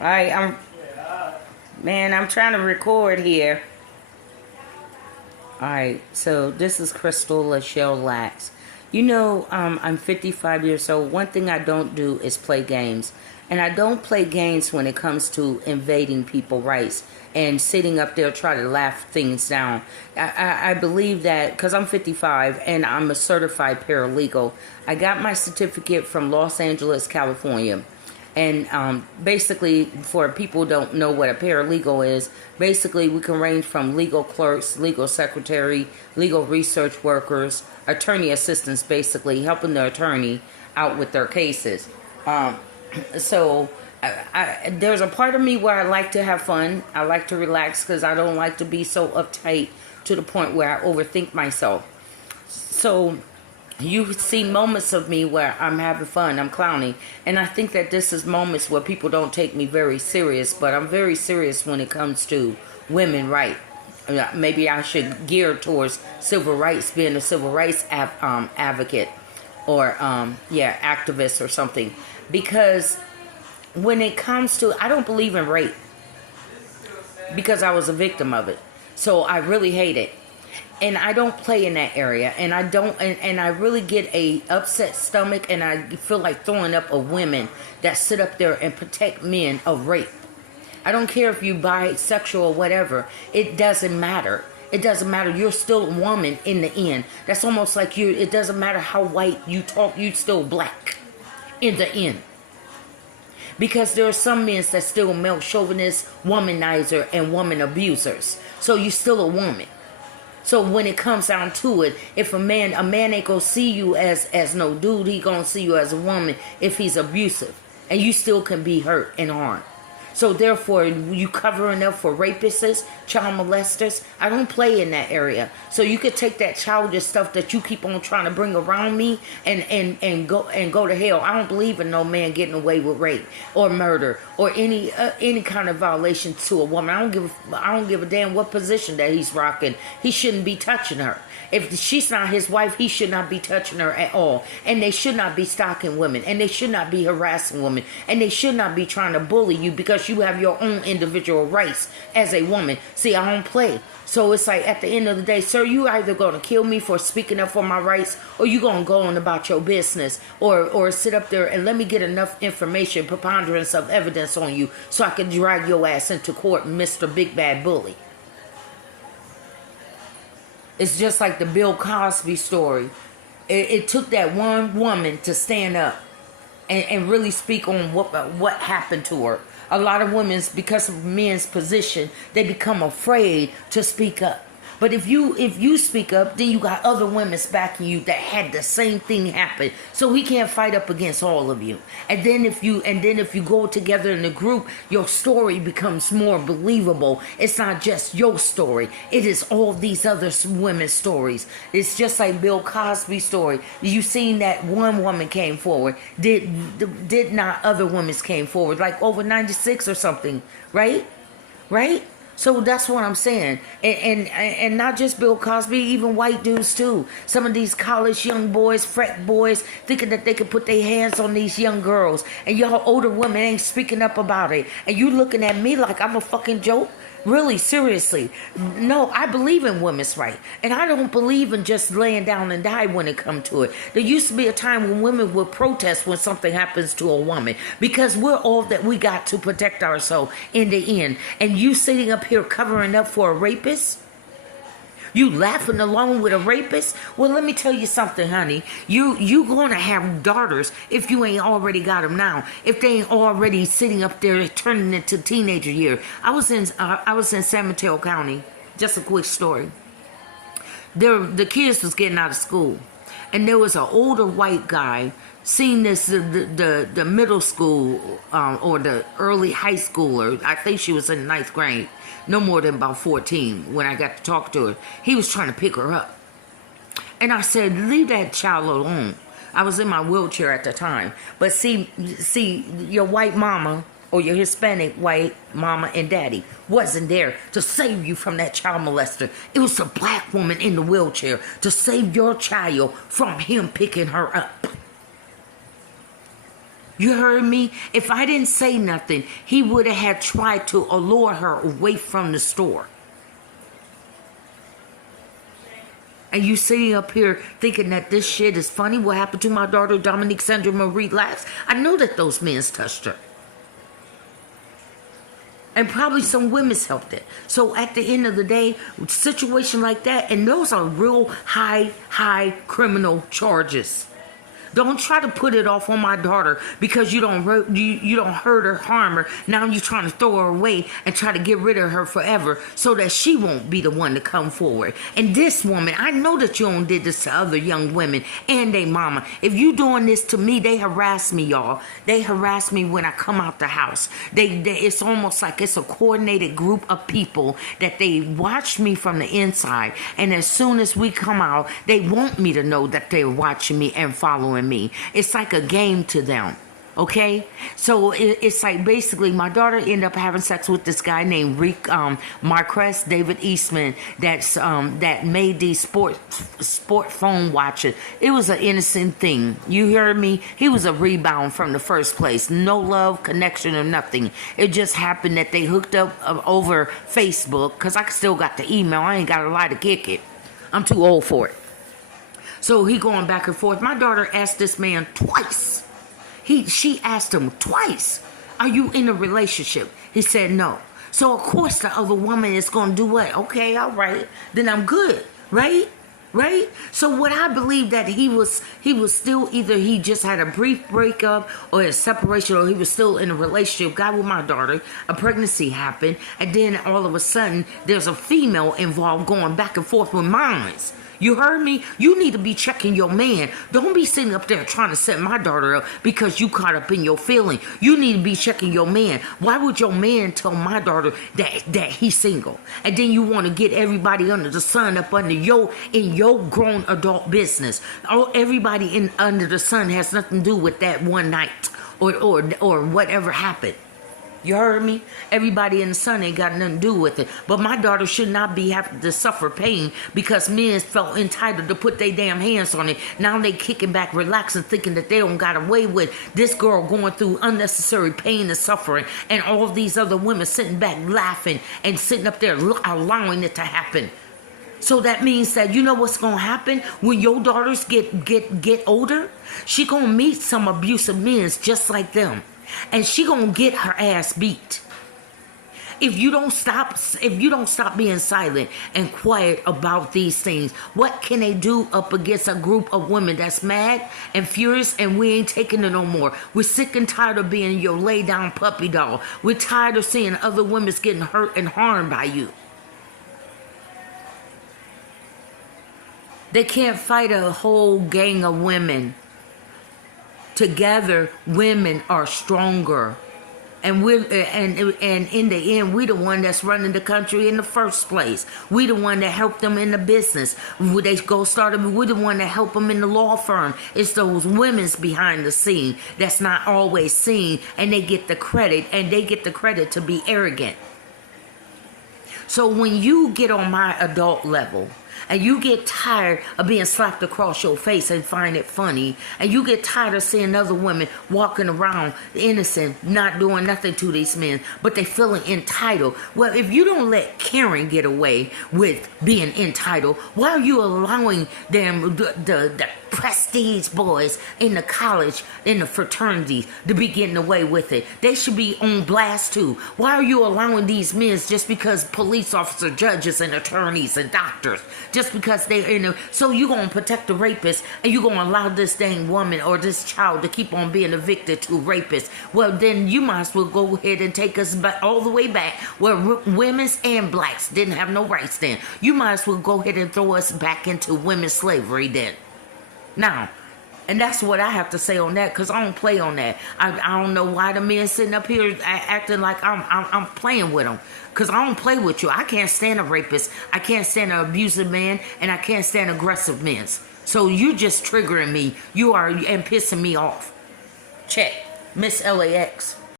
Alright, I'm trying to record here. Alright, so this is Crystal Lachelle Lax. You know, I'm 55 years old. One thing I don't do is play games. And I don't play games when it comes to invading people's rights and sitting up there trying to laugh things down. I believe that because I'm 55 and I'm a certified paralegal. I got my certificate from Los Angeles, California. And basically, for people who don't know what a paralegal is, basically we can range from legal clerks, legal secretary, legal research workers, attorney assistants, basically helping the attorney out with their cases. So there's a part of me where I like to have fun. I like to relax because I don't like to be so uptight to the point where I overthink myself. So you see moments of me where I'm having fun, I'm clowning, and I think that this is moments where people don't take me very serious, but I'm very serious when it comes to women rights. Maybe I should gear towards civil rights, being a civil rights advocate or activist or something, because when it comes to, I don't believe in rape because I was a victim of it, so I really hate it. And I don't play in that area, and I really get a upset stomach, and I feel like throwing up of women that sit up there and protect men of rape. I don't care if you bisexual or whatever. It doesn't matter. It doesn't matter. You're still a woman in the end. That's almost like it doesn't matter how white you talk, you're still black in the end. Because there are some men that still male chauvinists, womanizer, and woman abusers. So you're still a woman. So when it comes down to it, if a man ain't gonna see you as no dude, he gonna see you as a woman if he's abusive. And you still can be hurt and harmed. So therefore, you covering up for rapists, child molesters. I don't play in that area. So you could take that childish stuff that you keep on trying to bring around me and go to hell. I don't believe in no man getting away with rape or murder or any kind of violation to a woman. I don't give a damn what position that he's rocking. He shouldn't be touching her. If she's not his wife, he should not be touching her at all. And they should not be stalking women. And they should not be harassing women. And they should not be trying to bully you because you have your own individual rights as a woman. See, I don't play. So it's like at the end of the day, sir, you either going to kill me for speaking up for my rights, or you going to go on about your business, or sit up there and let me get enough information, preponderance of evidence on you so I can drag your ass into court, Mr. Big Bad Bully. It's just like the Bill Cosby story. It took that one woman to stand up and really speak on what happened to her. A lot of women, because of men's position, they become afraid to speak up. But if you speak up, then you got other women backing you that had the same thing happen. So we can't fight up against all of you. And then if you go together in a group, your story becomes more believable. It's not just your story. It is all these other women's stories. It's just like Bill Cosby's story. You seen that one woman came forward. Did not other women came forward? Like over 96 or something, right? Right? So that's what I'm saying. And not just Bill Cosby, even white dudes too. Some of these college young boys, frat boys, thinking that they can put their hands on these young girls. And y'all older women ain't speaking up about it. And you looking at me like I'm a fucking joke? Really, seriously. No, I believe in women's rights. And I don't believe in just laying down and die when it comes to it. There used to be a time when women would protest when something happens to a woman. Because we're all that we got to protect ourselves in the end. And you sitting up here covering up for a rapist? You laughing along with a rapist? Well, let me tell you something, honey. You gonna have daughters if you ain't already got them now. If they ain't already sitting up there turning into teenager year. I was in San Mateo County. Just a quick story. The kids was getting out of school, and there was an older white guy. Seen this the middle school or the early high schooler. I think she was in the 9th grade. No more than about 14 when I got to talk to her. He was trying to pick her up. And I said, leave that child alone. I was in my wheelchair at the time. But see, your white mama or your Hispanic white mama and daddy wasn't there to save you from that child molester. It was a black woman in the wheelchair to save your child from him picking her up. You heard me? If I didn't say nothing, he would have had tried to allure her away from the store. And you sitting up here thinking that this shit is funny. What happened to my daughter, Dominique Sandra Marie Lax? I know that those men touched her. And probably some women's helped it. So at the end of the day, situation like that, and those are real high criminal charges. Don't try to put it off on my daughter because you don't hurt her, harm her. Now you're trying to throw her away and try to get rid of her forever so that she won't be the one to come forward. And this woman, I know that you don't did this to other young women and they mama. If you doing this to me, they harass me, y'all. They harass me when I come out the house. It's almost like it's a coordinated group of people that they watch me from the inside. And as soon as we come out, they want me to know that they're watching me and following me. It's like a game to them. Okay, so it's like basically my daughter ended up having sex with this guy named Marquez David Eastman that made these sport phone watches. It was an innocent thing. You heard me? He was a rebound from the first place. No love, connection, or nothing. It just happened that they hooked up over Facebook because I still got the email. I ain't got a lie to kick it. I'm too old for it. So he going back and forth. My daughter asked this man twice. She asked him twice, are you in a relationship? He said no. So of course the other woman is going to do what? Okay, all right. Then I'm good, right? Right? So what I believe that he was still either he just had a brief breakup or a separation or he was still in a relationship, got with my daughter, a pregnancy happened, and then all of a sudden there's a female involved going back and forth with mines. You heard me? You need to be checking your man. Don't be sitting up there trying to set my daughter up because you caught up in your feeling. You need to be checking your man. Why would your man tell my daughter that he's single? And then you want to get everybody under the sun up under your grown adult business. Everybody under the sun has nothing to do with that one night or whatever happened. You heard me? Everybody in the sun ain't got nothing to do with it. But my daughter should not be having to suffer pain because men felt entitled to put their damn hands on it. Now they kicking back, relaxing, thinking that they don't got away with this girl going through unnecessary pain and suffering. And all of these other women sitting back laughing and sitting up there allowing it to happen. So that means that you know what's going to happen when your daughters get older? She going to meet some abusive men just like them. And she gonna get her ass beat if you don't stop being silent and quiet about these things. What can they do up against a group of women that's mad and furious and we ain't taking it no more? We're sick and tired of being your lay down puppy dog. We're tired of seeing other women getting hurt and harmed by you. They can't fight a whole gang of women. Together, women are stronger, and in the end, we the one that's running the country in the first place. We the one that helped them in the business. When they go start, we the one that help them in the law firm. It's those women's behind the scene that's not always seen, and they get the credit, and they get the credit to be arrogant. So when you get on my adult level, and you get tired of being slapped across your face and find it funny, and you get tired of seeing other women walking around innocent, not doing nothing to these men, but they feeling entitled. Well, if you don't let Karen get away with being entitled, why are you allowing them, the prestige boys in the college, in the fraternities, to be getting away with it? They should be on blast too. Why are you allowing these men just because police officers, judges, and attorneys and doctors, just because they're in there? So you're going to protect the rapist and you're going to allow this dang woman or this child to keep on being evicted to rapists? Well, then you might as well go ahead and take us back all the way back where women's and blacks didn't have no rights then. You might as well go ahead and throw us back into women's slavery then. Now, and that's what I have to say on that, because I don't play on that. I don't know why the men sitting up here acting like I'm playing with them, because I don't play with you. I can't stand a rapist. I can't stand an abusive man, and I can't stand aggressive men. So you just triggering me. You are and pissing me off. Check. Miss LAX.